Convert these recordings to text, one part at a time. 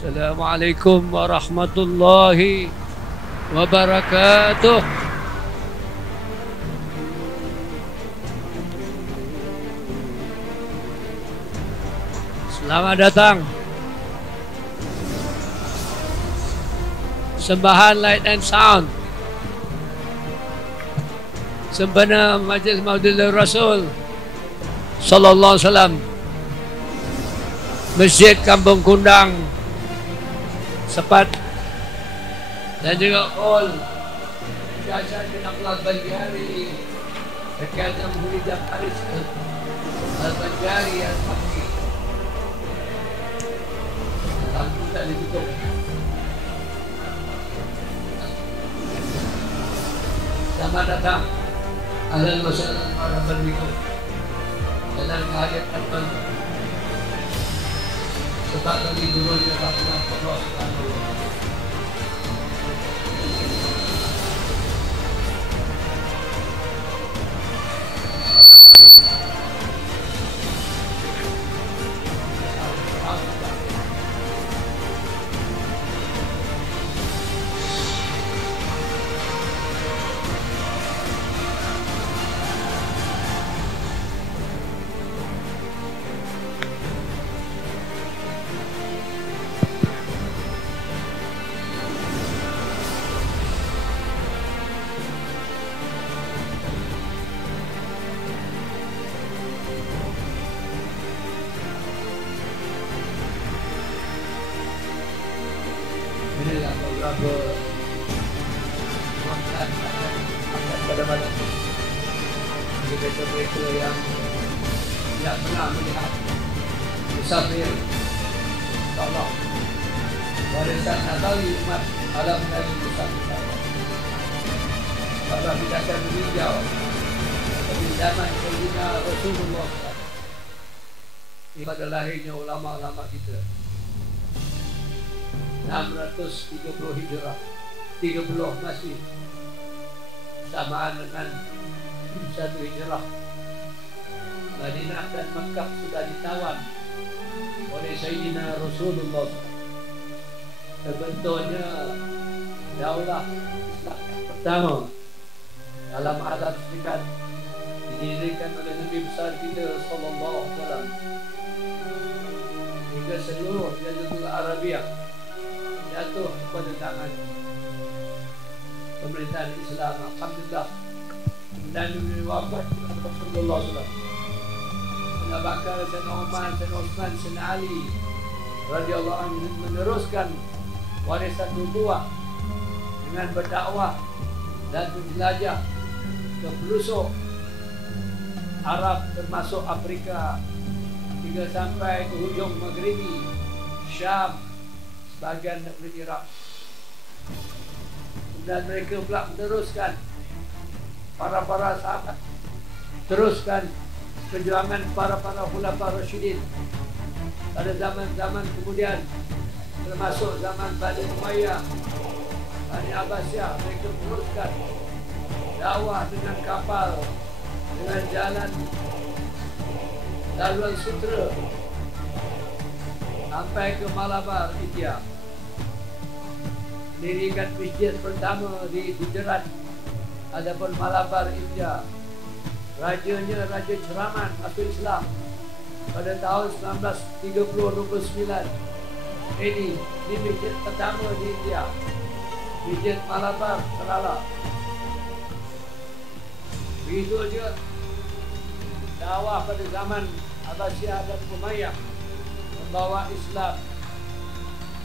Assalamualaikum warahmatullahi wabarakatuh. Selamat datang sembahan Light and Sound sempena Majlis Maulid Rasul Sallallahu Alaihi Wasallam, Masjid Kampung Kundang Sepat, dan juga all jasa Al Banjari berkaitan Maulid Paris Al Banjari Al-Fakir. Lampu tak ditutup. Selamat datang. Ahlan wa sahlan marhaban bikum. Dalam kehadiran sebab lagi dulu dia rahmat Allah Subhanahu wa taala. Inilah beberapa manfaat pada malam ini. Mereka yang tidak pernah melihat musafir Allah warisan Nabawi umat alam dari musafir Allah kita akan meninjau di zaman Sayyidina Rasulullah pada lahirnya ulama-ulama kita 630 Hijrah, 30 masih samaan dengan 1 Hijrah. Madinah dan Makkah sudah ditawan oleh Sayyidina Rasulullah. Terbentuknya daulah Islam pertama dalam alam serikat didirikan oleh Nabi besar kita Sallallahu Alaihi Wasallam hingga seluruh Jazirah Arabia jatuh pada tangan pemerintahan Islam. Alhamdulillah. Dan diberi wafat Rasulullah SAW. Sayyidina Bakar, Sayyidina Umar, Sayyidina Utsman, Sayyidina Ali radhiyallahu anhu meneruskan warisan nubuwah dengan berdakwah dan menjelajah ke pelosok Arab termasuk Afrika hingga sampai ke hujung Maghribi, Syam, bahagian negeri Iraq. Dan mereka pula meneruskan para sahabat, teruskan perjuangan para khulafa Rasyidin pada zaman-zaman kemudian, termasuk zaman Bani Umayyah, Bani Abbasiyah. Mereka meneruskan dakwah dengan kapal, dengan jalan laluan sutera sampai ke Malabar, India. Dirikan masjid pertama di Gujarat, adapun Malabar, India. Rajanya Raja Ceraman masuk Islam pada tahun 1929. Ini masjid pertama di India, masjid Malabar, Kerala. Begitu juga dakwah pada zaman Abbasiyah dan Umayyah, membawa Islam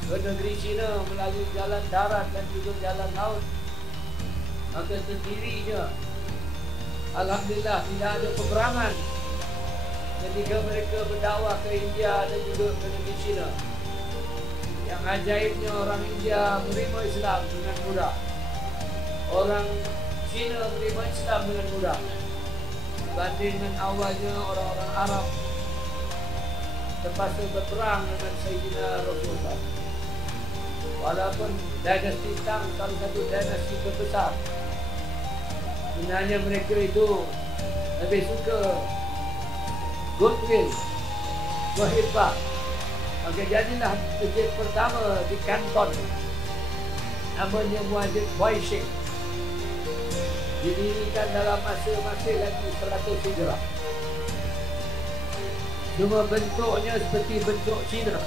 ke negeri China melalui jalan darat dan juga jalan laut. Maka sendirinya alhamdulillah tidak ada peperangan ketika mereka berdakwah ke India dan juga ke negeri China. Yang ajaibnya orang India menerima Islam dengan mudah, orang China menerima Islam dengan mudah, dibanding dengan awalnya orang-orang Arab terpaksa berperang dengan Sayyidina Rasulullah. Walaupun dinasti Tang salah satu dinasti terbesar, sebenarnya mereka itu lebih suka goodwill, berhibah Maka jadilah masjid pertama di Kanton, namanya Masjid Boy Sheikh, didirikan dalam masa-masa lagi 100 Hijrah. Cuma bentuknya seperti bentuk Cina,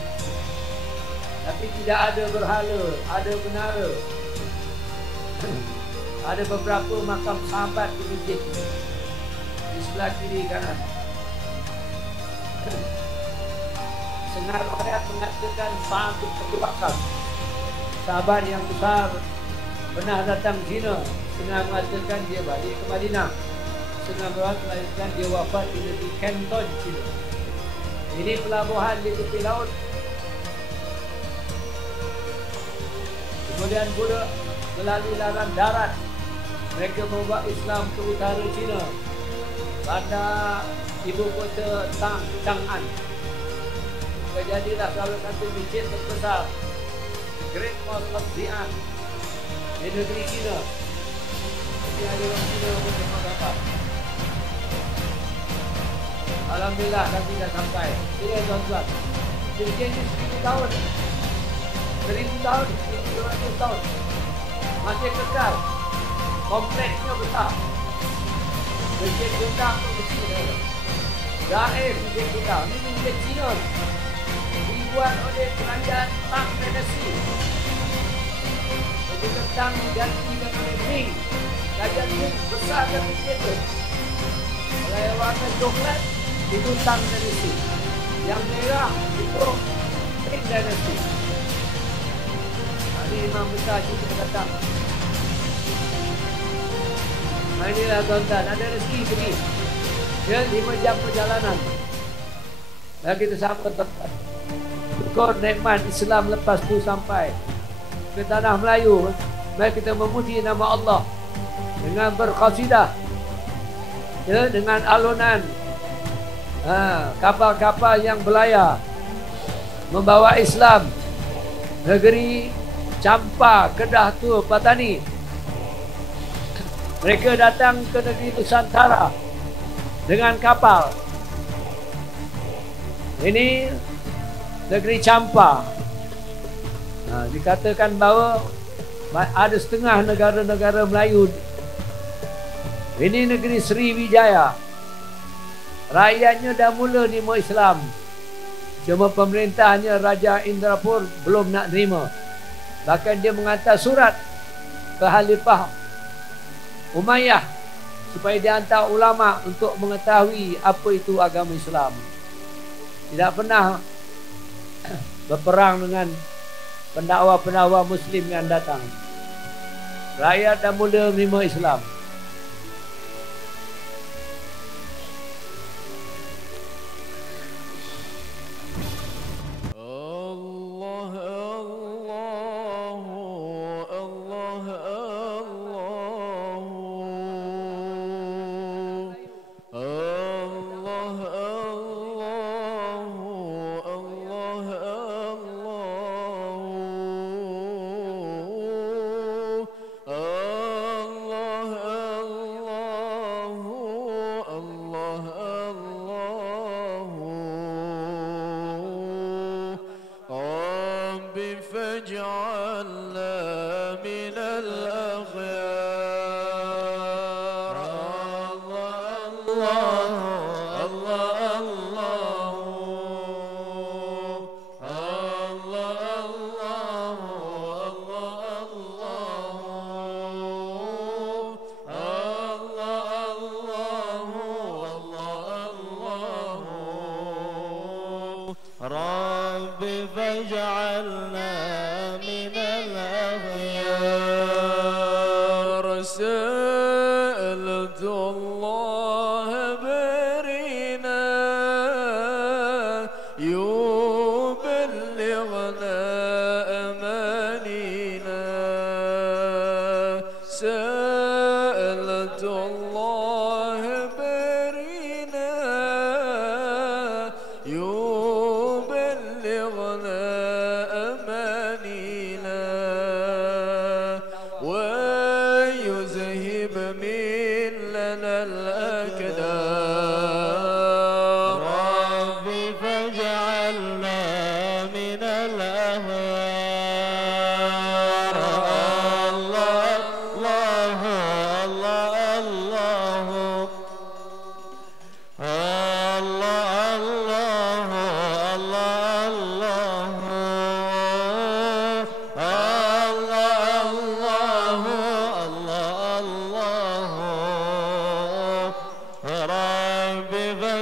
tapi tidak ada berhala, ada menara, ada beberapa makam sahabat di masjid di sebelah kiri kanan. Sengar ayat mengatakan Sa'ad bin Abi Waqqas, sahabat yang besar, pernah datang Cina. Sengar mengatakan dia balik ke Madinah. Sengar mengatakan dia wafat di negeri Canton, Cina. Ini pelabuhan di tepi laut. Kemudian pula melalui laran darat, mereka membawa Islam ke utara Cina, pada ibu kota Chang'an. Jadilah salah satu masjid terbesar, Great Mosque of Xi'an, di negeri Cina. Jadi ada orang Cina pun memang dapat. Alhamdulillah kami dah sampai. Ini tuan-tuan, masjid ini 1000 tahun, 1000 tahun, 1200 tahun, masih kekal. Kompleksnya besar. Masjid Jeddah pun besar. Gaib masjid Jeddah. Ini masjid Cina, dibuat oleh kerajaan Tang Dynasty. Jadi Tang digantikan oleh Ming. Kerajaan Ming besarkan masjid itu. Kalau yang warna coklat itu Tang Dynasty, yang merah itu Ming Dynasty. Ini imam besar kita datang. Inilah tuan-tuan, ada rezeki pergi. Ya, 5 jam perjalanan. Dan kita sampai tempat. Syukur nikmat Islam lepas tu sampai ke tanah Melayu. Mari kita memuji nama Allah dengan berqasidah, ya, dengan alunan kapal-kapal yang berlayar membawa Islam. Negeri Champa, Kedah tu, Patani. Mereka datang ke negeri Nusantara dengan kapal. Ini negeri Champa. Dikatakan bahawa ada setengah negara-negara Melayu. Ini negeri Sriwijaya. Rakyatnya dah mula terima Islam. Cuma pemerintahnya Raja Indrapur belum nak terima. Bahkan dia menghantar surat ke Khalifah Umayyah supaya dia hantar ulama untuk mengetahui apa itu agama Islam. Tidak pernah berperang dengan pendakwa-pendakwa Muslim yang datang. Rakyat dah mula menerima Islam.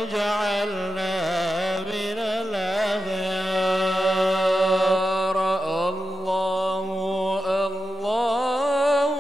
فاجعلنا من الأخيار. الله الله الله الله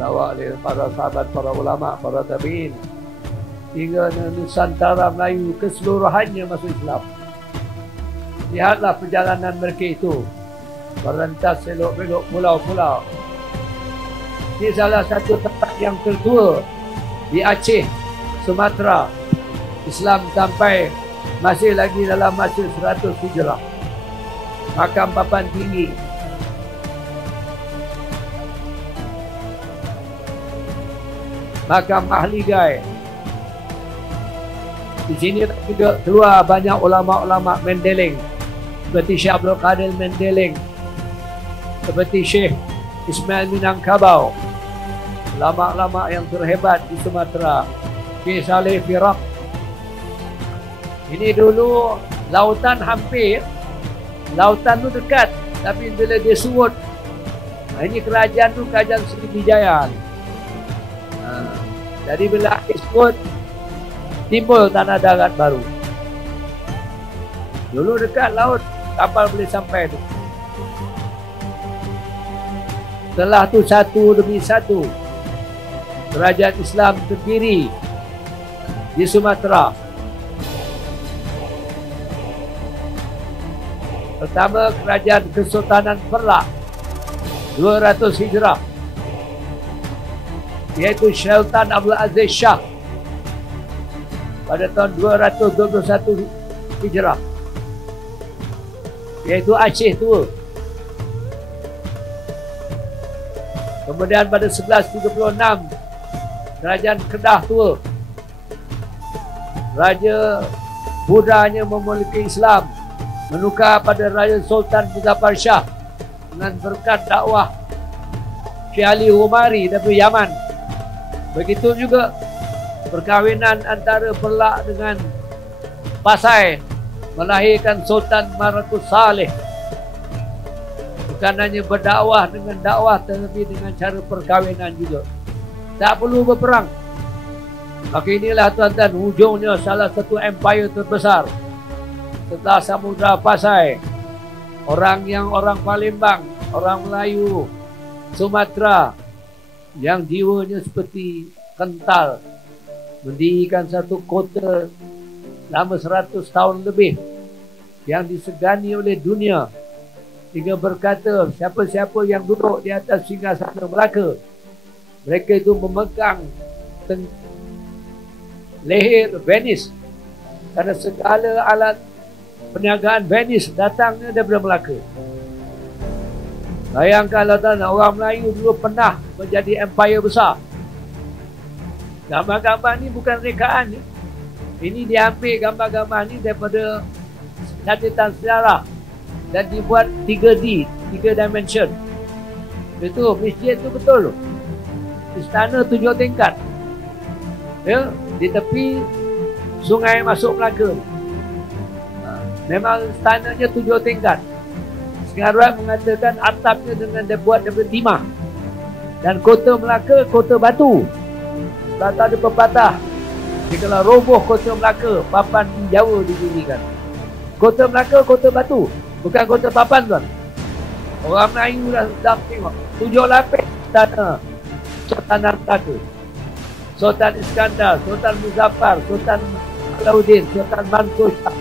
dibawa oleh para sahabat, para ulama, para tabi'in hingga Nusantara Melayu keseluruhannya masuk Islam. Lihatlah perjalanan mereka itu merentas selok-belok pulau-pulau. Ini salah satu tempat yang tertua di Aceh, Sumatera. Islam sampai masih lagi dalam masa 100 Hijrah. Makam papan tinggi. Makam Ahli Gai. Di sini juga keluar banyak ulama-ulama Mendeleng, seperti Syekh Abdul Qadir Mendeleng, seperti Syekh Ismail Minangkabau, ulama-ulama yang terhebat di Sumatera. Syekh Saleh Firak. Ini dulu lautan hampir, lautan tu dekat, tapi bila dia surut, ini kerajaan tu kerajaan Sriwijaya. Jadi bila air surut, timbul tanah darat baru. Dulu dekat laut, kapal boleh sampai tu. Setelah tu satu demi satu, kerajaan Islam berdiri di Sumatera. Pertama, kerajaan Kesultanan Perlak 200 Hijrah, iaitu Sultan Abdul Aziz Shah pada tahun 221 Hijrah, iaitu Aceh Tua. Kemudian pada 1136 kerajaan Kedah Tua, Raja Budanya memiliki Islam, menukar pada Raja Sultan Muzaffar Shah dengan berkat dakwah Syekh Ali Humari dari Yaman. Begitu juga perkahwinan antara Perlak dengan Pasai melahirkan Sultan Maratus Saleh. Bukan hanya berdakwah dengan dakwah, tetapi dengan cara perkahwinan juga. Tak perlu berperang. Maka inilah tuan-tuan hujungnya salah satu empire terbesar setelah Samudra Pasai. Orang Palembang, orang Melayu, Sumatera yang jiwanya seperti kental mendirikan satu kota selama 100 tahun lebih yang disegani oleh dunia, hingga berkata siapa-siapa yang duduk di atas singgasana Melaka, mereka itu memegang leher Venice, karena segala alat perniagaan Venice datangnya daripada Melaka. Bayangkanlah tuan, orang Melayu dulu pernah menjadi empire besar. Gambar-gambar ni bukan rekaan ni. Ini diambil gambar-gambar ni daripada catatan sejarah dan dibuat 3D, 3 dimension. Itu masjid tu betul. Istana 7 tingkat. Ya, di tepi sungai masuk Melaka. Memang istananya 7 tingkat. Sekarang mengatakan atapnya dengan dibuat daripada timah. Dan kota Melaka, kota batu. Tak ada pepatah. Jikalau roboh kota Melaka, papan di Jawa didirikan. Kota Melaka, kota batu. Bukan kota papan tuan. Orang Melayu dah tengok 7 lapis tanah Sultan Melaka. Sultan Iskandar, Sultan Muzaffar, Sultan Alauddin, Sultan Mansur Shah.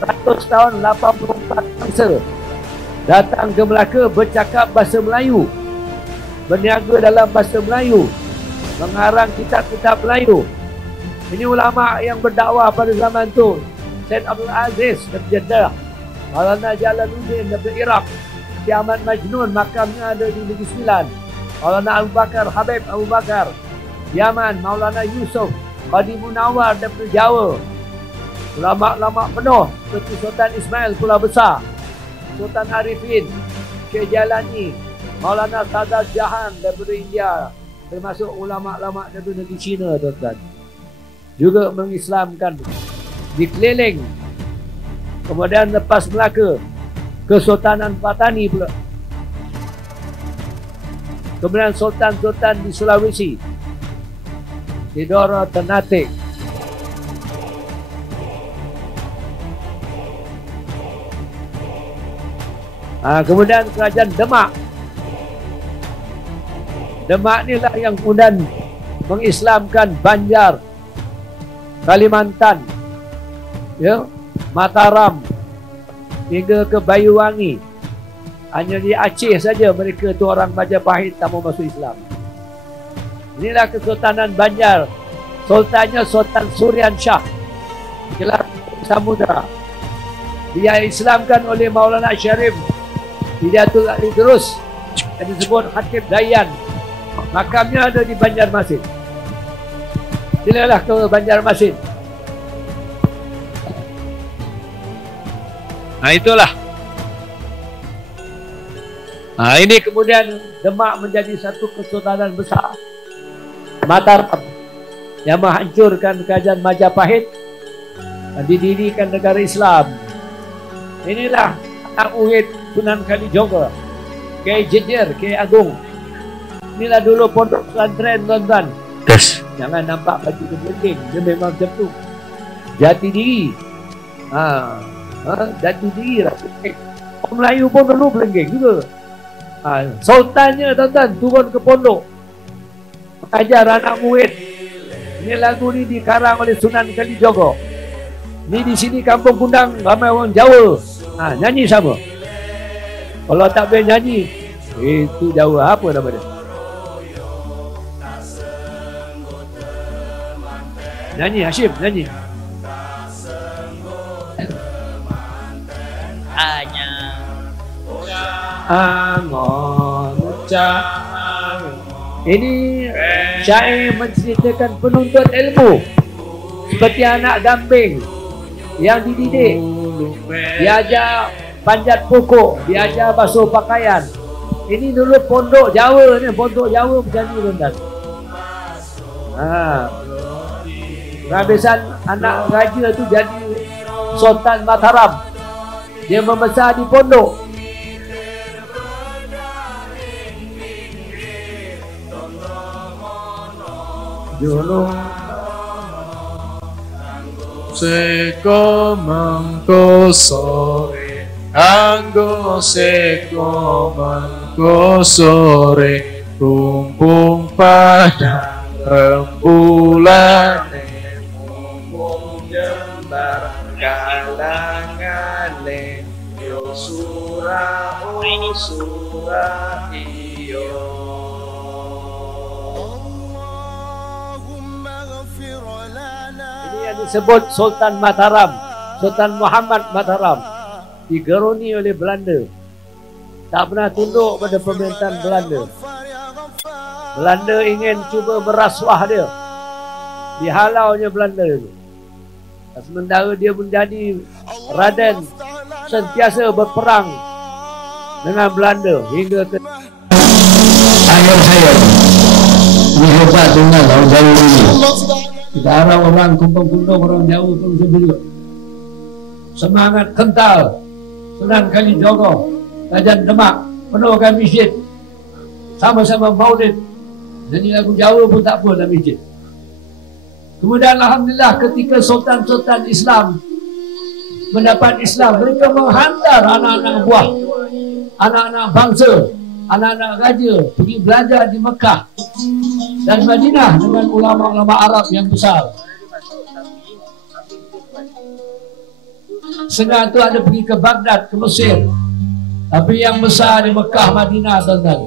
100 tahun 84 bangsa datang ke Melaka bercakap bahasa Melayu, berniaga dalam bahasa Melayu, mengarang kitab-kitab Melayu. Ini ulama yang berdakwah pada zaman tu. Syed Abdul Aziz dari Jeddah, Maulana Jalaluddin dari Iraq, Syekh Ahmad Majnun makamnya ada di Negeri Sembilan, Maulana Abu Bakar Habib Abu Bakar Yaman, Maulana Yusuf Qadi Munawar daripada Jawa, ulama-ulama penuh seperti Sultan Ismail Pulau Besar, Sultan Arifin, Syekh Jalani, Maulana Sadar Jahan daripada India, termasuk ulama-ulama daripada negeri China tuan-tuan, juga mengislamkan di keliling. Kemudian lepas Melaka, Kesultanan Patani pula. Kemudian sultan-sultan di Sulawesi, Tidore Ternate. Kemudian kerajaan Demak. Demak inilah yang kemudian mengislamkan Banjar, Kalimantan, ya, Mataram hingga ke Bayuwangi. Hanya di Aceh saja mereka tu orang Majapahit tak mau masuk Islam. Inilah Kesultanan Banjar. Sultannya Sultan Surian Shah, gelar Samudra. Dia islamkan oleh Maulana Syarif Hidayatul Idrus yang disebut Khatib Dayan. Makamnya ada di Banjarmasin. Silalah ke Banjarmasin. Itulah. Ini kemudian Demak menjadi satu kesultanan besar. Mataram yang menghancurkan kerajaan Majapahit dan didirikan negara Islam. Inilah anak murid Sunan Kalijogo, Kiai Jejer, Kiai Agung. Inilah dulu pondok pesantren tuan-tuan. Jangan nampak baju kebeling, dia memang macam tu. Jati diri. Jati diri lah. Orang Melayu pun dulu belenggeng juga. Sultannya tuan-tuan turun ke pondok, ajar anak murid. Ini lagu ni dikarang oleh Sunan Kalijogo. Ni di sini Kampung Kundang ramai orang Jawa. Nyanyi sama. Kalau tak boleh nyanyi, itu Jawa apa nama dia? Nyanyi Hashim, nyanyi. Hanya angon cang. Ini syair menceritakan penuntut ilmu seperti anak gambing yang dididik, diajar panjat pokok, diajar basuh pakaian. Ini dulu pondok Jawa ni, pondok Jawa macam ni tuan-tuan. Kehabisan anak raja tu jadi Sultan Mataram. Dia membesar di pondok. Dulu seko mangko sore, anggo seko mangko sore, rumpung padang rembulan, mumpung jembar kalangane, yo surah o surah iyo. Yang disebut Sultan Mataram, Sultan Muhammad Mataram, digeruni oleh Belanda. Tak pernah tunduk pada pemerintahan Belanda. Belanda ingin cuba merasuah dia, dihalaunya Belanda itu. Sementara dia menjadi Raden, sentiasa berperang dengan Belanda hingga ke ayat saya ini hebat dengan orang Jawa ini. Kita harap orang kumpul-kumpul orang Jawa pun juga semangat kental. Sunan Kalijogo, Kerajaan Demak penuhkan masjid, sama-sama maulid. Jadi lagu Jawa pun tak apa dalam masjid. Kemudian alhamdulillah ketika sultan-sultan Islam mendapat Islam, mereka menghantar anak-anak buah, anak-anak bangsa, anak-anak raja pergi belajar di Mekah dan Madinah dengan ulama-ulama Arab yang besar. Setengah itu ada pergi ke Baghdad, ke Mesir. Tapi yang besar di Mekah, Madinah, tuan-tuan.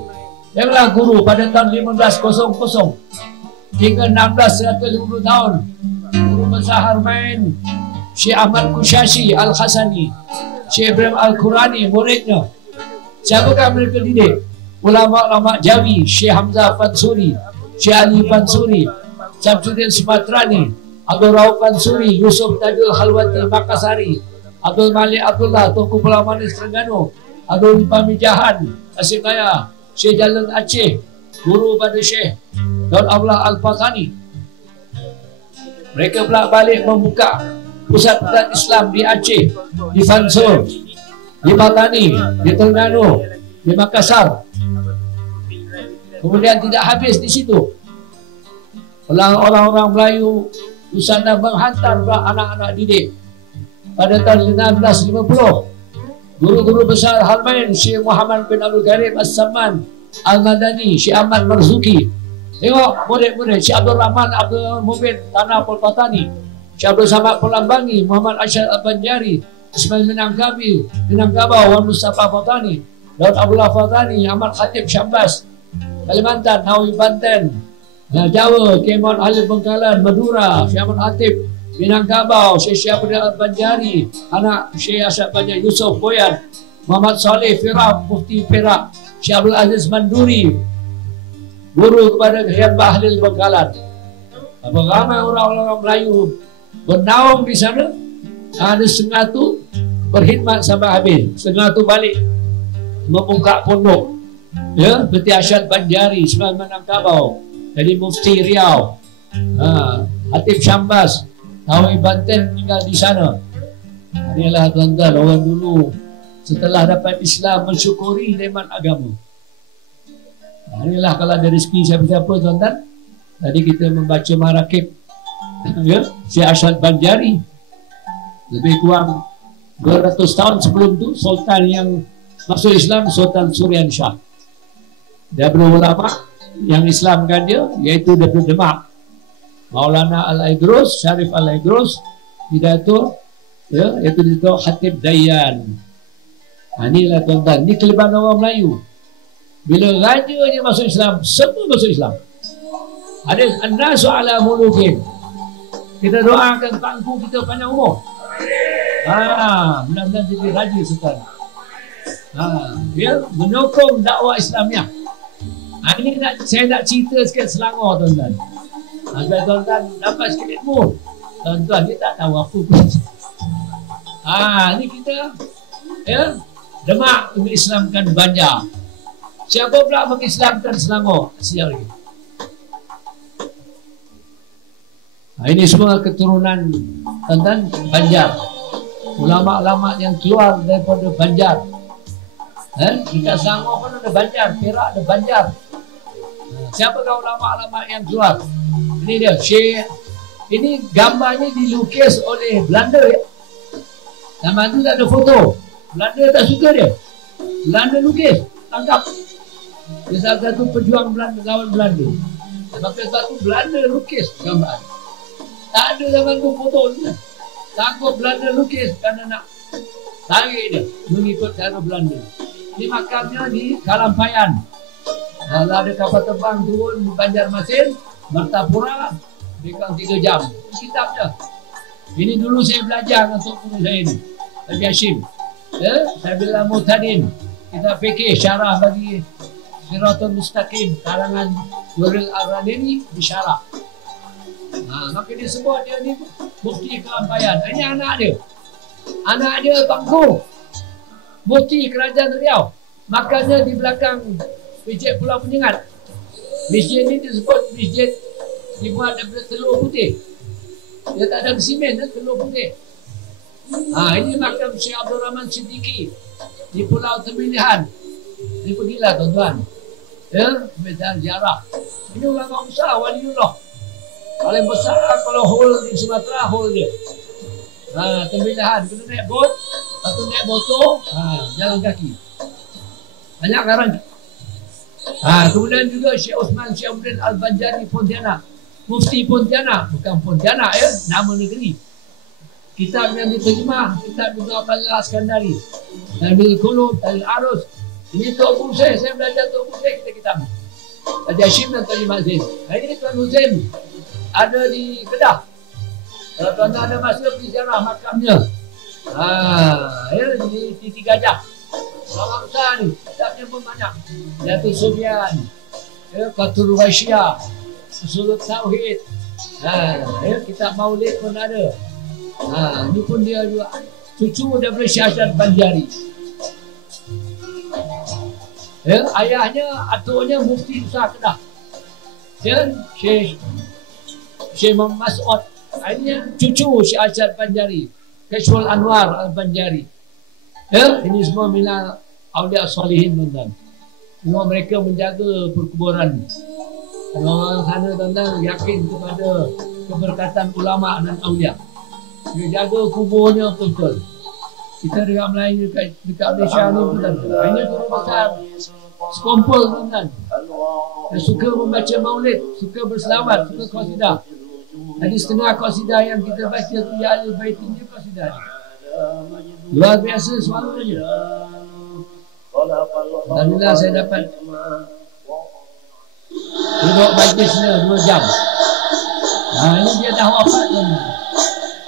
Yalah guru pada tahun 1500 hingga 1650 tahun. Guru besar Harmain, Syekh Ahmad Kushashi Al-Hasani, Syekh Ibrahim Al-Qurani, muridnya. Siapakah mereka didik? Ulama-ulama Jawi, Syekh Hamzah Fansuri, Syekh Ali Fansuri, Syamsuddin Sumatrani, Abdul Rauf Fansuri, Yusuf Tajul Khalwati Makassari, Abdul Malik Abdullah, Tunku Pulau Manis Terengganu, Abdul Pamijahan, Asikaya, Syekh Jalan Aceh, guru pada Syekh Daud Allah Al-Fatani. Mereka pula balik membuka pusat-pusat Islam di Aceh, di Fansur, di Patani, di Terengganu, di Makassar. Kemudian tidak habis di situ. Orang-orang Melayu di sana menghantar anak-anak didik. Pada tahun 1950, guru-guru besar Harmain, Syekh Muhammad bin Abdul Karim As-Saman Al-Madani, Syekh Ahmad Marzuki. Tengok murid-murid Syekh Abdul Rahman Abdul Mubin Tanah Polpatani, Syekh Abdul Samad Pelambangi, Muhammad Asyad Al-Banjari, Ismail Minangkabau, Wan Mustafa Fatani, Daud Abdullah Fatani, Ahmad Khatib Syambas, Kalimantan, Nawawi Banten, Jawa, Kemon Halim Bengkalan, Madura, Syekh Ahmad Khatib, Minangkabau, Syekh Abdul Banjari, anak Syekh Asyad Banjari, Yusuf Boyan, Muhammad Saleh Firah, Mufti Perak, Syekh Abdul Aziz Manduri, guru kepada Hyat Bahlil Bengkalan. Ramai orang-orang Melayu bernaung di sana. Ada setengah tu berkhidmat sampai habis, setengah tu balik membuka pondok. Ya, seperti Asyad Banjari, Ismail Minangkabau, jadi Mufti Riau, Hatib Syambas, Nawawi Banten tinggal di sana. Inilah tuan-tuan orang dulu setelah dapat Islam mensyukuri nikmat agama. Inilah kalau ada rezeki siapa-siapa tuan-tuan. Tadi kita membaca marakib, ya, Syekh Asyad Banjari. Lebih kurang 200 tahun sebelum tu sultan yang masuk Islam Sultan Surian Shah. Dia berulama yang Islamkan dia, iaitu daripada Demak, Maulana Al-Aidrus, Syarif Al-Aidrus, pidato, ya, iaitu itu Khatib Dayan. Inilah tuan-tuan, ini kelebihan orang Melayu. Bila rajanya masuk Islam, semua masuk Islam. Hadis an-nasu ala mulukin. Kita doakan tangku kita panjang umur. Benar-benar jadi raja sekarang. Dia menyokong dakwah Islamiah. Ini saya nak cerita sikit Selangor tuan-tuan. Agar tuan-tuan dapat sikit ilmu. Tuan-tuan dia tak tahu apa pun. Ini kita, ya, Demak mengislamkan Banjar. Siapa pula mengislamkan Selangor? Siap lagi. Ini semua keturunan tuan-tuan Banjar. ulama-ulama yang keluar daripada Banjar. Kita Selangor pun ada Banjar, Perak ada Banjar. Siapakah ulama-ulama yang keluar? Ini dia, Syekh. Ini gambarnya dilukis oleh Belanda ya. Zaman tu tak ada foto. Belanda tak suka dia. Belanda lukis, tangkap. Dia salah satu pejuang Belanda, lawan Belanda. Sebab tu Belanda lukis gambar. Tak ada zaman tu foto tu. Takut Belanda lukis kerana nak tarik dia mengikut cara Belanda. Ini makamnya di Kalampayan. Kalau ada kapal terbang turun di Banjarmasin, Martapura, dekat 3 jam. Ini kitabnya. Ini dulu saya belajar untuk guru saya ini, Haji Hashim. Saya bilang Muhtadin. Kita fikir syarah bagi Siratul Mustaqim karangan Nurul Ar-Radini disyarah. Maka dia sebut dia ni Mufti Kalampayan. Ini anak dia. Anak dia Bangku, Mufti Kerajaan Riau. Makanya di belakang Masjid Pulau Penyengat. Masjid ni disebut masjid dibuat daripada telur putih. Dia tak ada simen, telur putih. Ini makam Syekh Abdul Rahman Siddiqui di Pulau Temilihan. Ini pergilah tuan-tuan. Medan ziarah. Ini ulama besar, waliullah. Paling besar kalau hol di Sumatera, hol dia. Temilihan, kena naik bot atau naik motor, jalan kaki. Banyak sekarang. Kemudian juga Syekh Osman Syahuddin Al-Banjari Pontianak. Mufti Pontianak, bukan Pontianak ya, nama negeri. Kitab yang diterjemah, kitab Ibnu Al-Askandari, Dalil Qulub, Dalil Arus. Ini Tok Hussein, saya belajar Tok Hussein kitab. Haji Hashim dan Tuan Mazin. Ini Tuan Hussein ada di Kedah. Kalau tuan ada masa pergi ziarah makamnya. Di Tiga Gajah. Ulama besar ni, kitabnya pun banyak. Datuk Sufyan, Qatul Rasyia, Usul Tauhid. Kitab Maulid pun ada. Ini pun dia juga cucu daripada Syekh Hasan Banjari. Ayahnya, atuknya Mufti Besar Kedah. Syekh Muhammad Mas'ud. Ini cucu Syekh Hasan Banjari, Kashful Anwar Al-Banjari. Ini semua milah awliya salihin tuan-tuan. Semua mereka menjaga perkuburan. Orang sana tuan-tuan yakin kepada keberkatan ulama dan awliya. Dia jaga kuburnya betul-betul. Kita dekat Melayu, dekat Malaysia ni tuan-tuan. Ini guru besar sekumpul tuan-tuan. Dia suka membaca maulid, suka berselawat, suka qasidah. Jadi setengah qasidah yang kita baca tu ya al-bait ini qasidah. Luar biasa suaranya. Alhamdulillah saya dapat duduk majlisnya 2 jam. Ini dia dah wafat kan.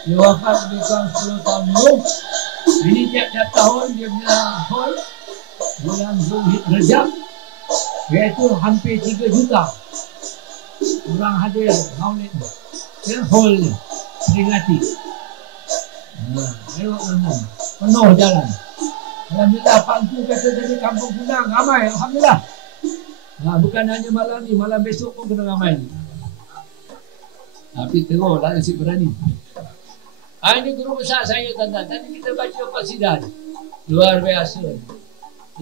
Dia wafat lebih kurang 10 tahun dulu. Ini tiap-tiap tahun dia punya hol bulan Rejab, iaitu hampir 3 juta orang hadir maulid. Hol ni peringati. Penuh jalan. Alhamdulillah pangku kata jadi kampung Kunang ramai. Alhamdulillah. Bukan hanya malam ni, malam besok pun kena ramai ni. Tapi teruk tak nasib berani. Ini guru besar saya tuan-tuan. Tadi kita baca qasidah ni. Luar biasa.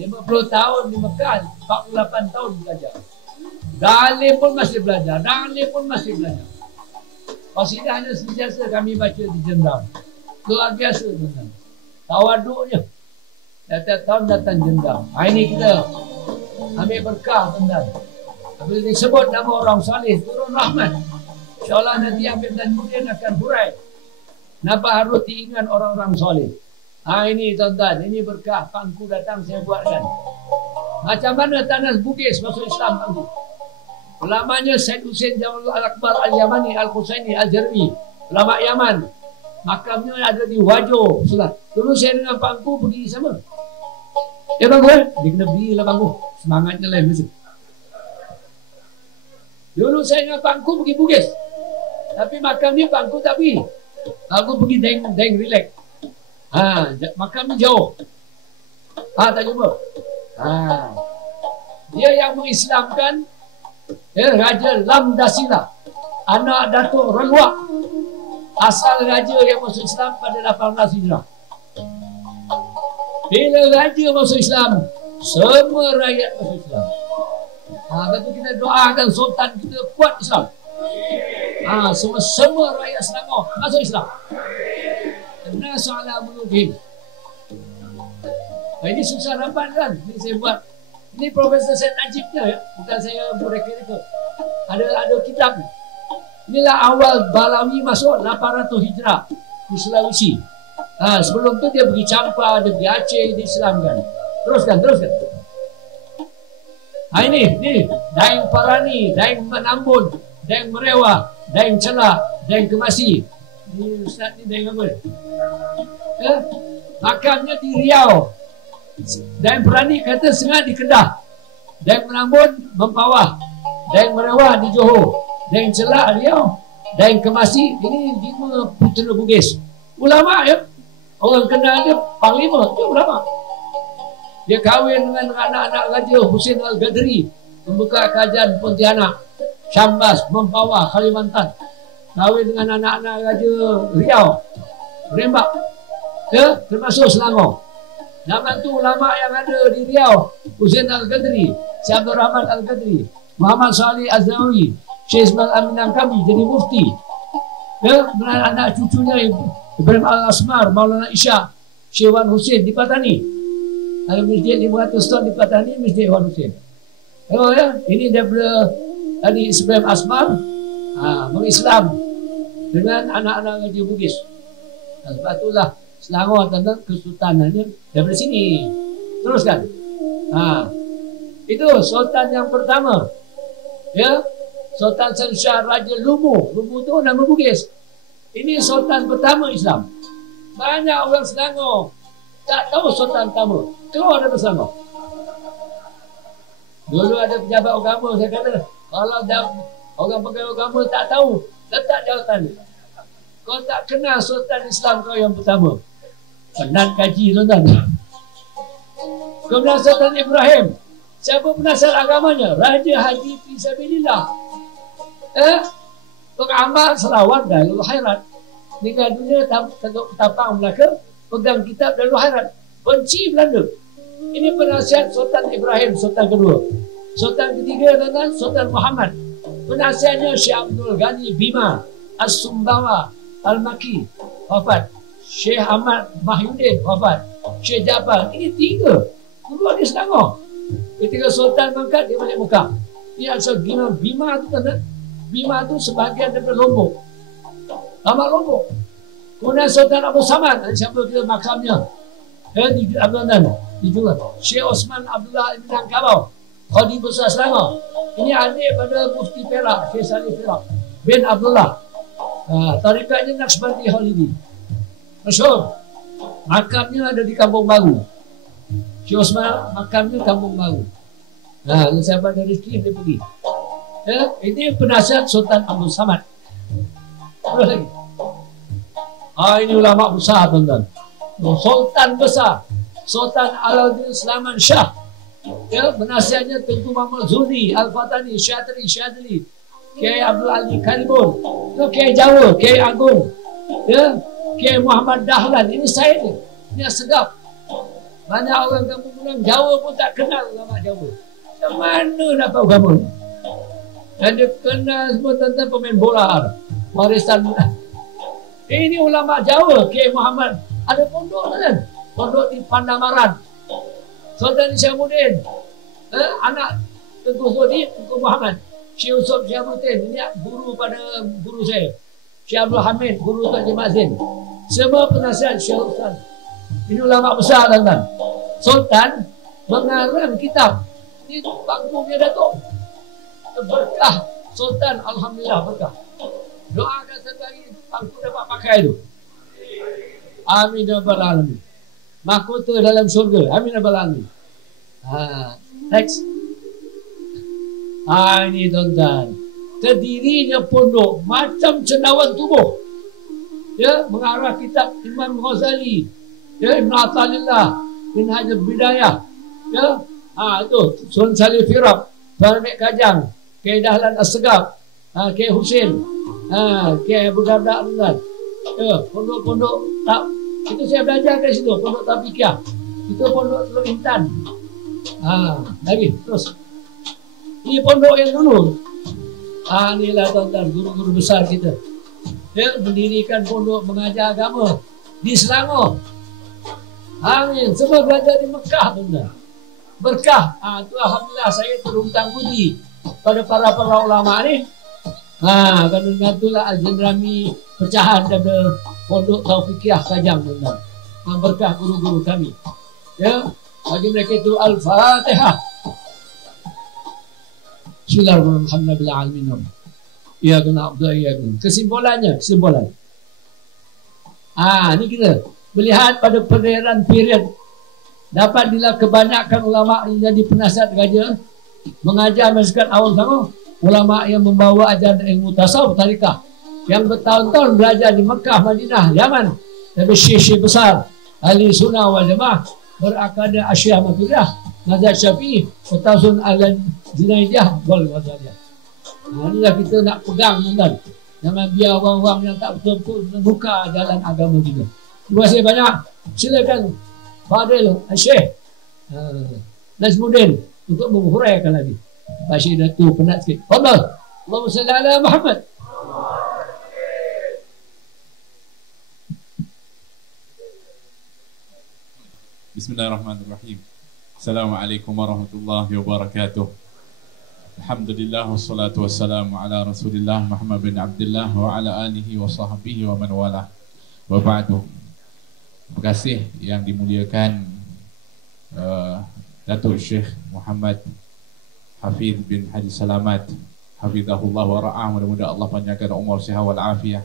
50 tahun di Mekah, 48 tahun belajar. Dalim pun masih belajar. Dalim pun masih belajar. Qasidahnya sentiasa kami baca di jendam. Luar biasa tuan-tuan. Tawaduknya. Setiap tahun datang jendam. Ini kita ambil berkah tuan-tuan. Apabila disebut nama orang salih, turun rahmat. InsyaAllah nanti Habib dan Muhyiddin akan hurai. Kenapa harus diingat orang-orang salih? Ini tuan-tuan, ini berkah. Pangku datang saya buatkan. Macam mana tanah Bugis masuk Islam pangku? Ulamanya Syed Hussein Jamalul Al-Akbar Al-Yamani Al-Husaini Al-Jarmi. Ulama Yaman. Makamnya ada di Wajo. Dulu saya dengan pangku pergi sama. Bangku dia kena berilah bangku. Semangatnya lain mesti. Dulu saya dengan pangku pergi Bugis. Tapi makam ni pangku tak pergi. Aku pergi deng relax. Makam ni jauh. Tak jumpa. Dia yang mengislamkan Raja Lam Dasila, anak Datuk Relwak. Asal raja yang masuk Islam pada 18 Hijrah. Bila raja masuk Islam, semua rakyat masuk Islam. Lepas tu kita doakan sultan kita kuat Islam. Semua rakyat Selangor masuk Islam. Kena soalan mungkin. Ini susah dapat kan? Ini saya buat. Ini Profesor Syed Najibnya ya. Bukan saya mereka-reka. Ada kitab ni. Inilah awal Balawi masuk 800 Hijrah di Sulawesi. Sebelum tu dia pergi Campa, dia pergi Aceh, dia Islamkan. Teruskan. Ini Daeng Parani, Daeng Menambun, Daeng Merewa, Daeng Celak, Daeng Kemasi. Ini Ustaz ni Daeng apa? Makamnya di Riau. Daeng Parani kata sengat di Kedah. Daeng Menambun Mempawah. Daeng Merewa di Johor. Daeng Celak Riau. Daeng Kemasi. Ini 5 putera Bugis. Ulama ya. Orang kenal dia panglima. Dia ulama. Dia kahwin dengan anak-anak Raja Husin Al-Gadri, membuka kerajaan Pontianak, Syambas, Mempawah, Kalimantan. Kahwin dengan anak-anak Raja Riau, Rembak, termasuk Selangor. Nama tu ulama yang ada di Riau, Husin Al-Gadri, Syekh Abdul Rahman Al-Gadri, Muhammad Salih Az-Zawi, Syekh Ismail Amin Angkami jadi mufti. Dengan anak cucunya Ibrahim Al-Asmar, Maulana Isyak, Syekh Wan Husin di Patani. Ada masjid 500 ton di Patani, masjid Wan Husin. Tengok ya, ini daripada tadi Ibrahim Asmar mengislam dengan anak-anak Raja Bugis. Sebab itulah Selangor tentang kesultanannya daripada sini. Teruskan. Itu sultan yang pertama. Ya, Sultan Syah Raja Lumu. Lumu tu nama Bugis. Ini sultan pertama Islam. Banyak orang Selangor tak tahu sultan pertama. Keluar dari Selangor. Dulu ada pejabat agama, saya kata, kalau orang pegawai agama tak tahu, letak jawatan ni. Kau tak kenal sultan Islam kau yang pertama. Penat kaji tuan-tuan. Kemudian Sultan Ibrahim. Siapa penasihat agamanya? Raja Haji Fisabilillah. Pengamal selawat dan lalu khairat. Tinggal dunia tapang Melaka, pegang kitab dan lalu khairat. Benci Belanda. Ini penasihat Sultan Ibrahim, Sultan kedua. Sultan ketiga tuan-tuan, Sultan Muhammad. Penasihatnya Syekh Abdul Ghani Bima As-Sumbawa Al-Maki, wafat. Syekh Ahmad Mahyudin, wafat. Syekh Jafar. Ini 3 keluar di Selangor. Ketika Sultan mangkat, dia balik Mekah. Ini asal Bima tu tuan-tuan. Bima tu sebahagian daripada Lombok. Lama Lombok. Kemudian Sultan Abu Samad, siapa kita makamnya? Di Abdullah dijual. Syekh Osman Abdullah Ibn Kabau, Khadi Besar Selangor. Ini adik pada Mufti Perak, Syekh Salih Perak bin Abdullah. Tarikatnya Naqshbandi Khalidi. Masyhur. Makamnya ada di Kampung Baru. Syekh Osman makamnya Kampung Baru. Sahabat dari rezeki dia pergi. Ini penasihat Sultan Abdul Samad. Terus lagi. Ini ulama besar tuan-tuan. Sultan besar, Sultan Alauddin Sulaiman Shah. Penasihatnya Tengku Muhammad Zuri, Al-Fatani, Syadli, Kiai Abdul Ali Karibun, Kiai Jawa, Kiai Agung, Kiai Muhammad Dahlan. Ini saya ni, ini segap. Banyak orang kampung Jawa pun tak kenal ulama Jawa. Macam mana nak tahu kamu? Dan dia kenal semua tentang pemain bola, warisan. Ini ulama Jawa, Kiai Muhammad. Ada pondok kan? Pondok di Pandamaran. Sultan Isyamuddin, anak Tengku Zodi, Tengku Muhammad. Syekh Yusuf Syamuddin, ini guru pada guru saya. Syekh Abdul Hamid, guru Tuan Mazin. Semua penasihat Syekh Sultan. Ini ulama besar tuan-tuan. Sultan mengarang kitab. Ini pangkumnya Datuk. Berkah Sultan, alhamdulillah berkah. Doakan sekali pangkum dapat pakai itu. Amin ya rabbal alamin. Mahkota dalam syurga. Amin ya rabbal alamin. Next. Ini tuan-tuan. Terdirinya pondok macam cendawan tubuh. Mengarah kitab Imam Ghazali, Ibn Athalillah, Ibn Hajar Bidayah. Itu Sun Salih Firab, Tuan Kajang, Kiai Dahlan As-Segaf, Kiai Husin, Kiai Abu Darda Al-Nan. Pondok-pondok tak, itu saya belajar dari situ, pondok Tafiqiyah. Itu pondok Teluk Intan. Lagi terus. Ini pondok yang dulu. Inilah tuan-tuan guru-guru besar kita. Dia mendirikan pondok mengajar agama di Selangor. Amin. Semua belajar di Mekah, tuan-tuan. Berkah. Itu alhamdulillah saya terhutang budi pada para ulama ni. Kerana itulah Al-Jendrami pecahan daripada pondok Taufiqiyah Kajang, tuan-tuan. Berkah guru-guru kami. Ya, bagi mereka itu Al-Fatihah. Bismillahirrahmanirrahim. Ya kena Abdullah ya kena. Kesimpulannya, kesimpulan. Ini kita melihat pada perairan period dapat bila kebanyakan ulama yang jadi penasihat raja mengajar masyarakat awam sama, ulama yang membawa ajaran ilmu tasawuf tarikah yang bertahun-tahun belajar di Mekah, Madinah, Yaman, dari syekh-syekh besar ahli sunnah wal jamaah berakada Asy'ah Maturidiyah, Mazhab Syafi'i, Tasun Al-Junaidiyah wal Ghazaliyah. Inilah kita nak pegang, tuan-tuan. Jangan biar orang-orang yang tak betul-betul buka jalan agama kita. Terima kasih banyak. Silakan Fadil Syekh Nazmuddin untuk menghuraikan lagi. Pak Syekh Datuk penat sikit. Fadal. Allahumma salli ala Muhammad. Bismillahirrahmanirrahim. Assalamualaikum warahmatullahi wabarakatuh. Alhamdulillah wassalatu wassalamu ala Rasulillah Muhammad bin Abdullah wa ala alihi wa sahbihi wa man wala. Wa ba'du. Terima kasih yang dimuliakan Datuk Syekh Muhammad Hafiz bin Haji Salamat, hafizahullah wa ra'ah. Mudah-mudahan Allah panjangkan umur sihat wal afiah.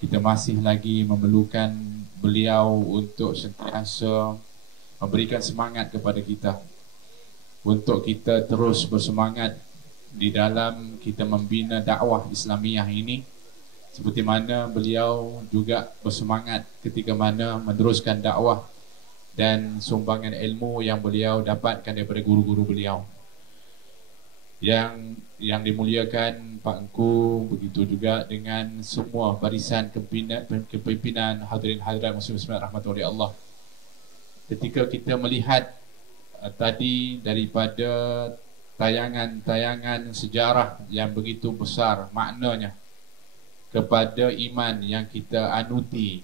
Kita masih lagi memerlukan beliau untuk sentiasa memberikan semangat kepada kita, untuk kita terus bersemangat di dalam kita membina dakwah Islamiah ini, seperti mana beliau juga bersemangat ketika mana meneruskan dakwah dan sumbangan ilmu yang beliau dapatkan daripada guru-guru beliau. Yang dimuliakan Pak Engku, begitu juga dengan semua barisan kepimpinan hadirin hadirat muslim rahmatullahi Allah. Ketika kita melihat tadi daripada tayangan-tayangan sejarah yang begitu besar maknanya kepada iman yang kita anuti,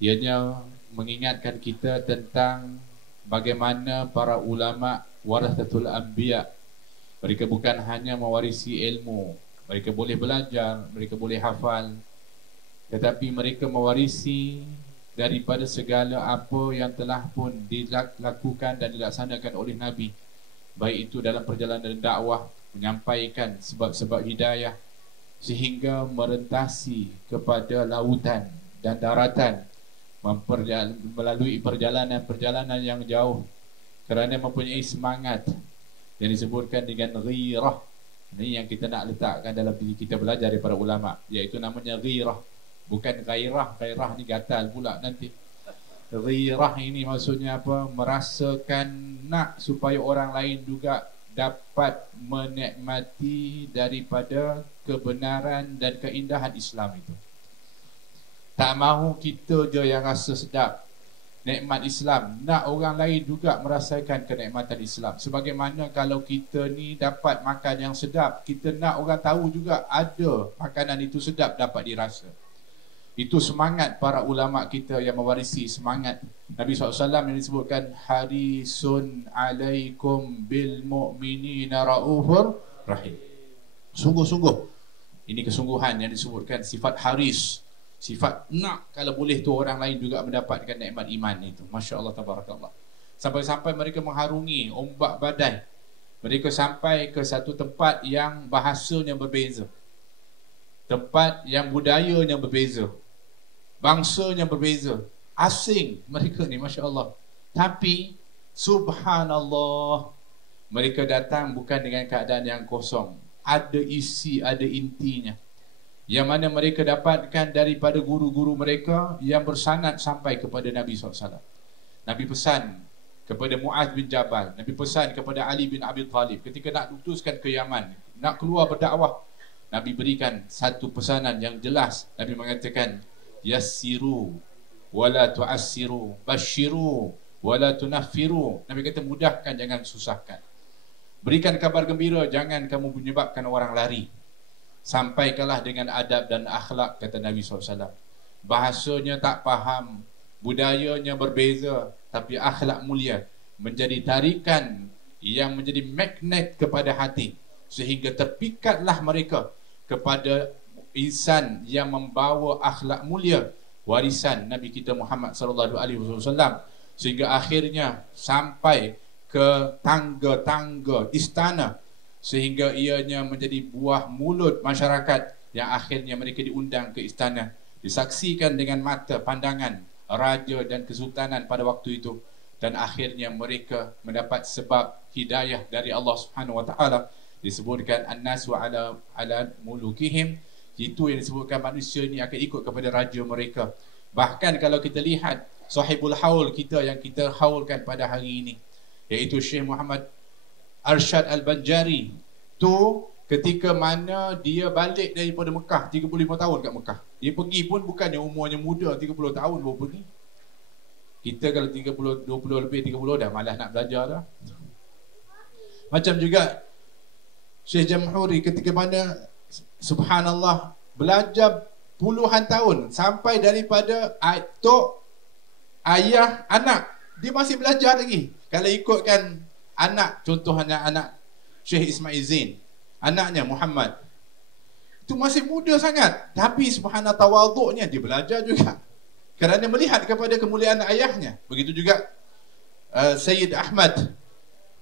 ianya mengingatkan kita tentang bagaimana para ulama warathatul anbiya. Mereka bukan hanya mewarisi ilmu, mereka boleh belajar, mereka boleh hafal, tetapi mereka mewarisi daripada segala apa yang telah pun dilakukan dan dilaksanakan oleh Nabi, baik itu dalam perjalanan dakwah, menyampaikan sebab-sebab hidayah, sehingga merentasi kepada lautan dan daratan, melalui perjalanan-perjalanan yang jauh, kerana mempunyai semangat yang disebutkan dengan ghirah. Ini yang kita nak letakkan dalam diri kita belajar daripada ulama, iaitu namanya ghirah, bukan gairah. Gairah ni gatal pula nanti. Ghirah ini maksudnya apa? Merasakan nak supaya orang lain juga dapat menikmati daripada kebenaran dan keindahan Islam itu. Tak mahu kita je yang rasa sedap nikmat Islam, nak orang lain juga merasakan kenikmatan Islam. Sebagaimana kalau kita ni dapat makan yang sedap, kita nak orang tahu juga ada makanan itu sedap, dapat dirasa. Itu semangat para ulama kita yang mewarisi semangat Nabi SAW yang disebutkan harisun alaikum bil mu'minina ra'ufur rahim. Sungguh-sungguh, ini kesungguhan yang disebutkan, sifat haris, sifat nak kalau boleh tu orang lain juga mendapatkan nikmat iman itu. Masya Allah, tabarakallah. Sampai-sampai mereka mengharungi ombak badai. Mereka sampai ke satu tempat yang bahasanya berbeza, tempat yang budayanya berbeza, bangsanya berbeza, asing mereka ni, Masya Allah. Tapi subhanallah, mereka datang bukan dengan keadaan yang kosong, ada isi, ada intinya, yang mana mereka dapatkan daripada guru-guru mereka yang bersanad sampai kepada Nabi SAW. Nabi pesan kepada Muaz bin Jabal, Nabi pesan kepada Ali bin Abi Talib ketika nak diutuskan ke Yaman, nak keluar berdakwah. Nabi berikan satu pesanan yang jelas. Nabi mengatakan, yassiru wala tu'assiru, basyiru wala tunaffiru. Nabi kata mudahkan, jangan susahkan. Berikan kabar gembira, jangan kamu menyebabkan orang lari. Sampaikanlah dengan adab dan akhlak, kata Nabi SAW. Bahasanya tak faham, budayanya berbeza, tapi akhlak mulia menjadi tarikan yang menjadi magnet kepada hati, sehingga terpikatlah mereka kepada insan yang membawa akhlak mulia, warisan Nabi kita Muhammad SAW, sehingga akhirnya sampai ke tangga-tangga istana, sehingga ianya menjadi buah mulut masyarakat yang akhirnya mereka diundang ke istana, disaksikan dengan mata pandangan raja dan kesultanan pada waktu itu, dan akhirnya mereka mendapat sebab hidayah dari Allah Subhanahu wa taala. Disebutkan an-nasu ala mulukihim, itu yang disebutkan manusia ni akan ikut kepada raja mereka. Bahkan kalau kita lihat sahibul haul kita yang kita haulkan pada hari ini, iaitu Syekh Muhammad Arsyad Al-Banjari, tu ketika mana dia balik daripada Mekah, 35 tahun kat Mekah. Dia pergi pun bukannya umurnya muda, 30 tahun baru pergi. Kita kalau 30, 20 lebih 30 dah malas nak belajar dah. Macam juga Syekh Jamhuri ketika mana subhanallah belajar puluhan tahun, sampai daripada tok, ayah, anak, dia masih belajar lagi. Kalau ikutkan anak, contohnya anak Syekh Ismail Zain, anaknya Muhammad, itu masih muda sangat, tapi subhanallah tawaduknya dia belajar juga, kerana melihat kepada kemuliaan ayahnya. Begitu juga Sayyid Ahmad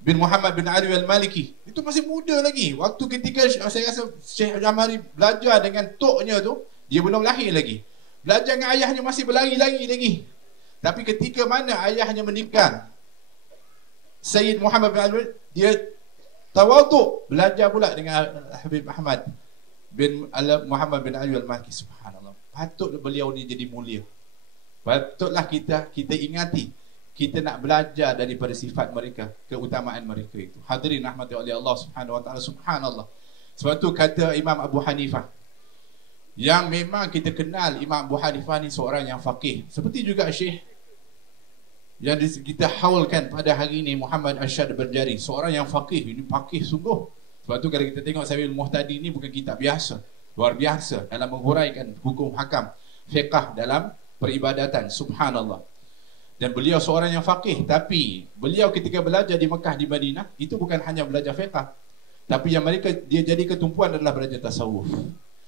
bin Muhammad bin Ali Al-Maliki, itu masih muda lagi. Waktu ketika saya rasa Syekh Jamhuri belajar dengan toknya tu, dia belum lahir lagi. Belajar dengan ayahnya masih berlari-lari lagi. Tapi ketika mana ayahnya meninggal, Sayyid Muhammad bin Ali, dia tawaduk, belajar pula dengan Habib Ahmad bin Muhammad bin Ali Al-Maliki. Subhanallah, patut beliau ni jadi mulia. Patutlah kita ingati, kita nak belajar daripada sifat mereka, keutamaan mereka itu. Hadirin rahmati oleh Allah Subhanahu wa taala. Subhanallah. Sebab tu kata Imam Abu Hanifah, yang memang kita kenal Imam Abu Hanifah ni seorang yang faqih, seperti juga Syekh yang kita haulkan pada hari ini, Muhammad Arsyad Al-Banjari, seorang yang faqih. Ini faqih sungguh. Sebab tu kalau kita tengok Sabil Muhtadi ni bukan kitab biasa, luar biasa dalam menghuraikan hukum hakam fiqh dalam peribadatan. Subhanallah. Dan beliau seorang yang faqih, tapi beliau ketika belajar di Mekah, di Madinah, itu bukan hanya belajar fiqh, tapi yang dia jadi ketumpuan adalah belajar tasawuf.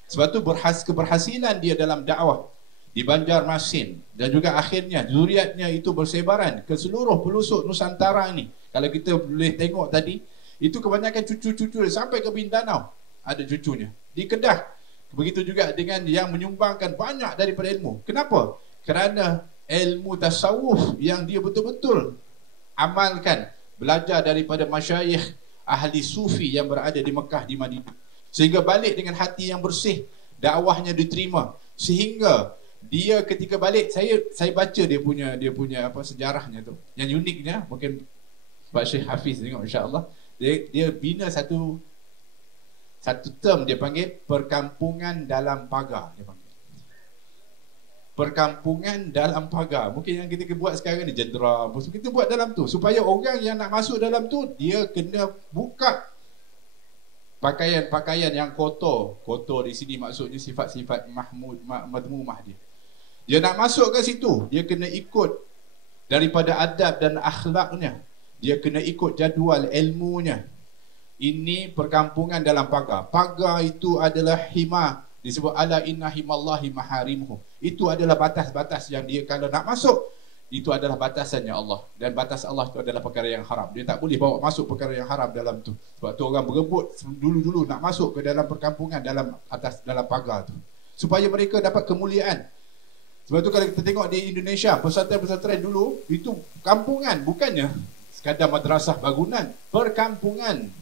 Sebab tu keberhasilan dia dalam dakwah di Banjarmasin, dan juga akhirnya zuriatnya itu bersebaran ke seluruh pelosok Nusantara ini. Kalau kita boleh tengok tadi, itu kebanyakan cucu-cucu sampai ke Mindanao ada cucunya, di Kedah. Begitu juga dengan yang menyumbangkan banyak daripada ilmu. Kenapa? Kerana ilmu tasawuf yang dia betul-betul amalkan, belajar daripada masyayikh ahli sufi yang berada di Mekah, di Madinah, sehingga balik dengan hati yang bersih, dakwahnya diterima. Sehingga dia ketika balik, saya baca dia punya apa sejarahnya tu. Yang uniknya mungkin Pak Syekh Hafiz tengok insya-Allah, dia bina satu term, dia panggil perkampungan dalam pagar. Dia panggil perkampungan dalam pagar. Mungkin yang kita buat sekarang ni jendera, kita buat dalam tu, supaya orang yang nak masuk dalam tu, dia kena buka pakaian yang kotor di sini maksudnya sifat-sifat madmumah dia. Dia nak masuk ke situ, dia kena ikut daripada adab dan akhlaknya, dia kena ikut jadual ilmunya. Ini perkampungan dalam pagar. Pagar itu adalah hima, disebut ala inna himallahi maharimuhu. Itu adalah batas-batas yang dia kalau nak masuk, itu adalah batasannya Allah. Dan batas Allah itu adalah perkara yang haram. Dia tak boleh bawa masuk perkara yang haram dalam tu. Sebab tu orang berebut dulu-dulu nak masuk ke dalam perkampungan dalam pagar tu, supaya mereka dapat kemuliaan. Sebab tu kalau kita tengok di Indonesia, pesantren-pesantren dulu itu kampungan, bukannya sekadar madrasah bangunan, perkampungan.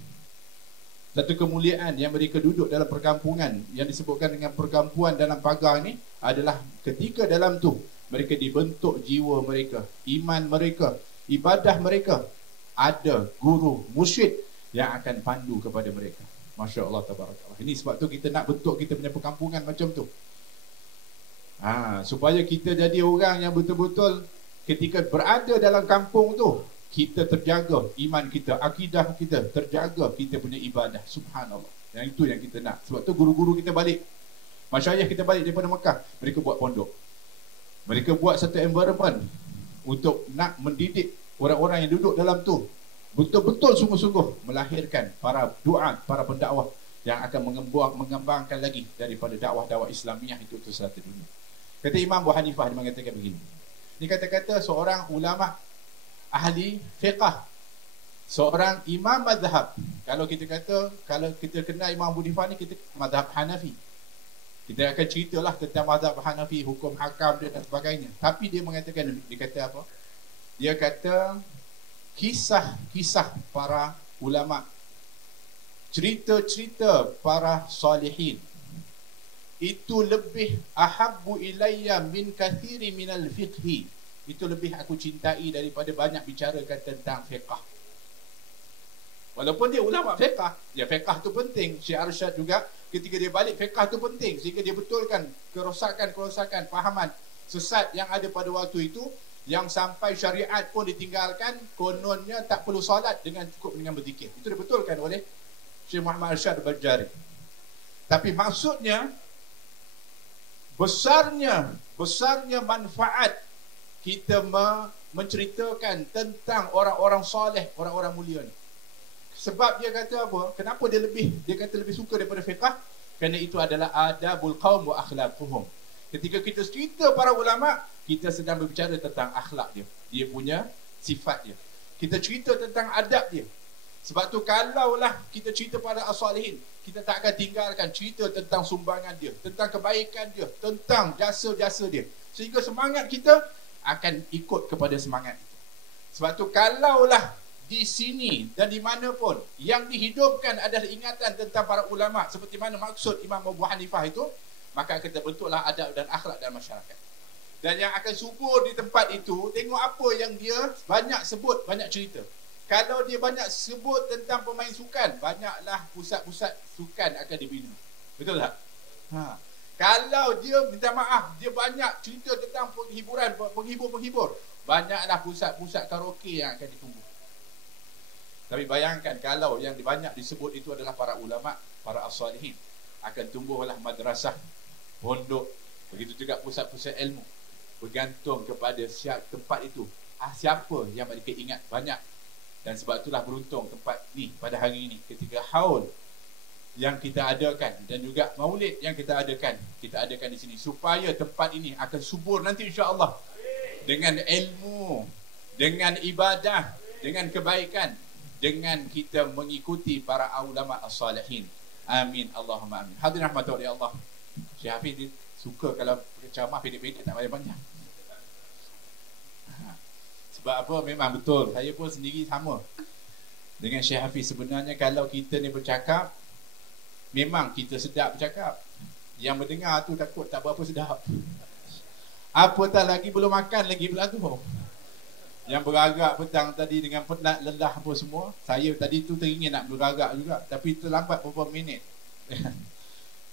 Satu kemuliaan yang mereka duduk dalam perkampungan, yang disebutkan dengan perkampungan dalam pagar ni, adalah ketika dalam tu mereka dibentuk jiwa mereka, iman mereka, ibadah mereka. Ada guru, mursyid yang akan pandu kepada mereka. Masya Allah, tabarakallah. Ini sebab tu kita nak bentuk kita punya perkampungan macam tu, supaya kita jadi orang yang betul-betul ketika berada dalam kampung tu, kita terjaga iman kita, akidah kita terjaga, kita punya ibadah. Subhanallah. Yang itu yang kita nak. Sebab tu guru-guru kita balik, masyayikh kita balik daripada Mekah, mereka buat pondok, mereka buat satu environment untuk nak mendidik orang-orang yang duduk dalam tu betul-betul sungguh-sungguh melahirkan para duat, para pendakwah yang akan mengembangkan lagi daripada dakwah-dakwah Islamiah itu serata dunia. Kata Imam Abu Hanifah, dia mengatakan begini. Ini kata-kata seorang ulama ahli fiqh, seorang imam mazhab. Kalau kita kenal Imam Abu Hanifah ni, kita mazhab Hanafi. Kita akan ceritalah tentang mazhab Hanafi, hukum hakam dia dan sebagainya. Tapi dia mengatakan, dia kata apa? Dia kata kisah-kisah para ulama, cerita-cerita para salihin, itu lebih ahabbu ilayya min kathiri minal fiqhi. Itu lebih aku cintai daripada banyak bicarakan tentang fiqh. Walaupun dia ulama fiqh, ya fiqh tu penting. Syekh Arsyad juga ketika dia balik, fiqh tu penting sehingga dia betulkan kerosakan fahaman sesat yang ada pada waktu itu, yang sampai syariat pun ditinggalkan, kononnya tak perlu solat, dengan cukup dengan berzikir. Itu dibetulkan oleh Syekh Muhammad Arsyad Al-Bajari. Tapi maksudnya besarnya manfaat kita menceritakan tentang orang-orang soleh, orang-orang mulia ni. Sebab dia kata apa? Kenapa dia kata lebih suka daripada fiqh? Kerana itu adalah adabul qaum wa akhlaquhum. Ketika kita cerita para ulama, kita sedang berbicara tentang akhlak dia punya sifat dia. Kita cerita tentang adab dia. Sebab tu kalaulah kita cerita pada as-salihin, kita tak akan tinggalkan cerita tentang sumbangan dia, tentang kebaikan dia, tentang jasa-jasa dia, sehingga semangat kita akan ikut kepada semangat itu. Sebab tu kalaulah di sini dan di mana pun yang dihidupkan adalah ingatan tentang para ulama, seperti mana maksud Imam Abu Hanifah itu, maka kita bentuklah adab dan akhlak dalam masyarakat. Dan yang akan subur di tempat itu, tengok apa yang dia banyak sebut, banyak cerita. Kalau dia banyak sebut tentang pemain sukan, banyaklah pusat-pusat sukan akan dibina. Betul tak? Kalau dia minta maaf, dia banyak cerita tentang hiburan, penghibur-penghibur, banyaklah pusat-pusat karaoke yang akan ditumbuh. Tapi bayangkan kalau yang banyak disebut itu adalah para ulama, para as-salihin, akan tumbuhlah madrasah, pondok, begitu juga pusat-pusat ilmu, bergantung kepada tempat itu. Siapa yang mereka ingat banyak. Dan sebab itulah beruntung tempat ni pada hari ini, ketika haul yang kita adakan dan juga maulid yang kita adakan di sini, supaya tempat ini akan subur nanti insya-Allah dengan ilmu, dengan ibadah, dengan kebaikan, dengan kita mengikuti para ulama as-salihin. Amin Allahumma amin. Hadirin rahmati Allah. Syekh Hafiz dia suka kalau ceramah pendek-pendek, tak banyak-banyak. Sebab apa? Memang betul, saya pun sendiri sama dengan Syekh Hafiz. Sebenarnya kalau kita ni bercakap, memang kita sedap bercakap, yang mendengar tu takut tak berapa sedap. Apatah lagi belum makan lagi pula tu. Yang beragak petang tadi dengan penat, lelah apa semua. Saya tadi tu teringin nak beragak juga, tapi terlambat beberapa minit.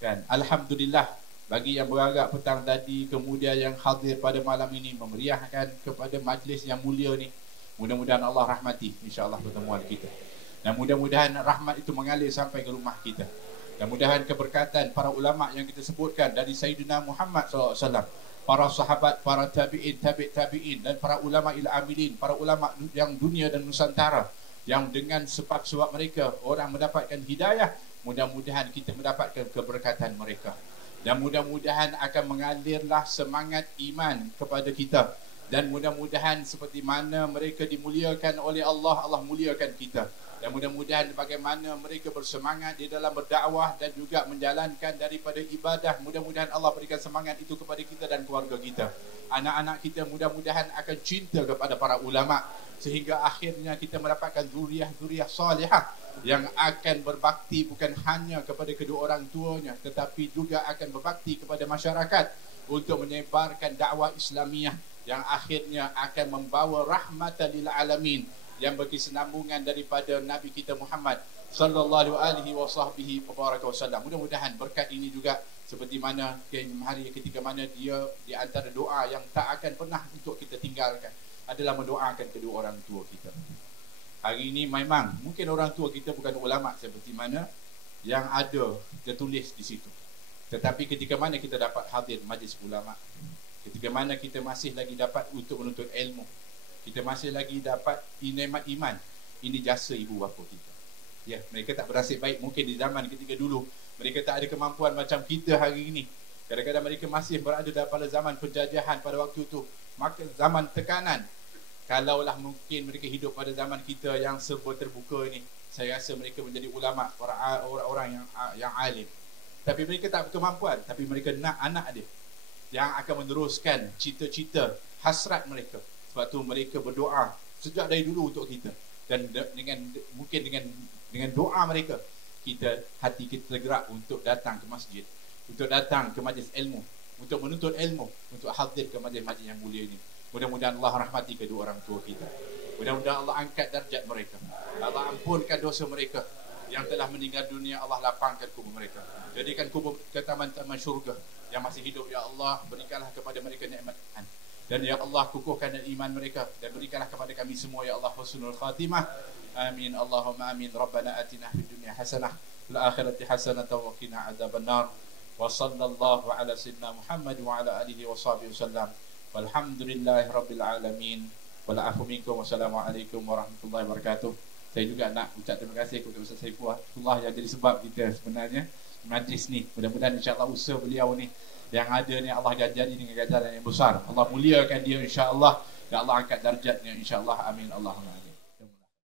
Kan? Alhamdulillah bagi yang beragak petang tadi, kemudian yang hadir pada malam ini, memeriahkan kepada majlis yang mulia ni. Mudah-mudahan Allah rahmati insya-Allah pertemuan kita. Dan mudah-mudahan rahmat itu mengalir sampai ke rumah kita. Dan mudah-mudahan keberkatan para ulama yang kita sebutkan dari Sayyidina Muhammad SAW, para sahabat, para tabi'in, tabi'in, dan para ulama il-amilin, para ulama yang dunia dan nusantara, yang dengan sebab-sebab mereka orang mendapatkan hidayah. Mudah-mudahan kita mendapatkan keberkatan mereka. Dan mudah-mudahan akan mengalirlah semangat iman kepada kita. Dan mudah-mudahan seperti mana mereka dimuliakan oleh Allah, Allah muliakan kita. Dan mudah-mudahan bagaimana mereka bersemangat di dalam berdakwah dan juga menjalankan daripada ibadah, mudah-mudahan Allah berikan semangat itu kepada kita dan keluarga kita. Anak-anak kita mudah-mudahan akan cinta kepada para ulama, sehingga akhirnya kita mendapatkan zuriah-zuriah salihah yang akan berbakti bukan hanya kepada kedua orang tuanya, tetapi juga akan berbakti kepada masyarakat untuk menyebarkan dakwah Islamiah yang akhirnya akan membawa rahmatan lil alamin, yang berkesinambungan daripada Nabi kita Muhammad sallallahu alaihi wasallam. Mudah-mudahan berkat ini juga seperti mana hari ketika mana dia di antara doa yang tak akan pernah untuk kita tinggalkan, adalah mendoakan kedua orang tua kita. Hari ini memang mungkin orang tua kita bukan ulama seperti mana yang ada tertulis di situ. Tetapi ketika mana kita dapat hadir majlis ulama, ketika mana kita masih lagi dapat untuk menuntut ilmu, kita masih lagi dapat nikmat iman, ini jasa ibu bapa kita. Ya, mereka tak bernasib baik mungkin di zaman ketika dulu. Mereka tak ada kemampuan macam kita hari ini. Kadang-kadang mereka masih berada pada zaman penjajahan pada waktu itu. Maka zaman tekanan. Kalaulah mungkin mereka hidup pada zaman kita yang serba terbuka ini, saya rasa mereka menjadi ulama, orang-orang yang alim. Tapi mereka tak berkemampuan, tapi mereka nak anak dia yang akan meneruskan cita-cita hasrat mereka. Sebab tu mereka berdoa sejak dari dulu untuk kita. Dan mungkin dengan doa mereka, hati kita tergerak untuk datang ke masjid, untuk datang ke majlis ilmu, untuk menuntut ilmu, untuk hadir ke majlis-majlis yang mulia ini. Mudah-mudahan Allah rahmati kedua orang tua kita. Mudah-mudahan Allah angkat darjat mereka. Allah ampunkan dosa mereka. Yang telah meninggal dunia, Allah lapangkan kubur mereka. Jadikan kubur ke taman-taman syurga. Yang masih hidup, ya Allah, berikanlah kepada mereka nikmat iman. Dan ya Allah, kukuhkan iman mereka. Dan berikanlah kepada kami semua, ya Allah, husnul khatimah. Amin. Allahumma amin. Rabbana atina fid dunya hasanah, fil akhirati hasanah, wa qina adzabannar. Wa sallallahu ala sayyidina Muhammad wa ala alihi wa sahbihi wasallam. Walhamdulillahi rabbil alamin. Wala afu minkum. Wassalamualaikum warahmatullahi wabarakatuh. Saya juga nak ucap terima kasih kepada Ustaz Saifullah yang jadi sebab kita sebenarnya majlis ni. Mudah-mudahan insya-Allah usaha beliau ni yang ada ni Allah ganjari dengan ganjaran yang besar. Allah muliakan dia insya-Allah, dan Allah angkat darjatnya insya-Allah. Amin. Allahumma amin.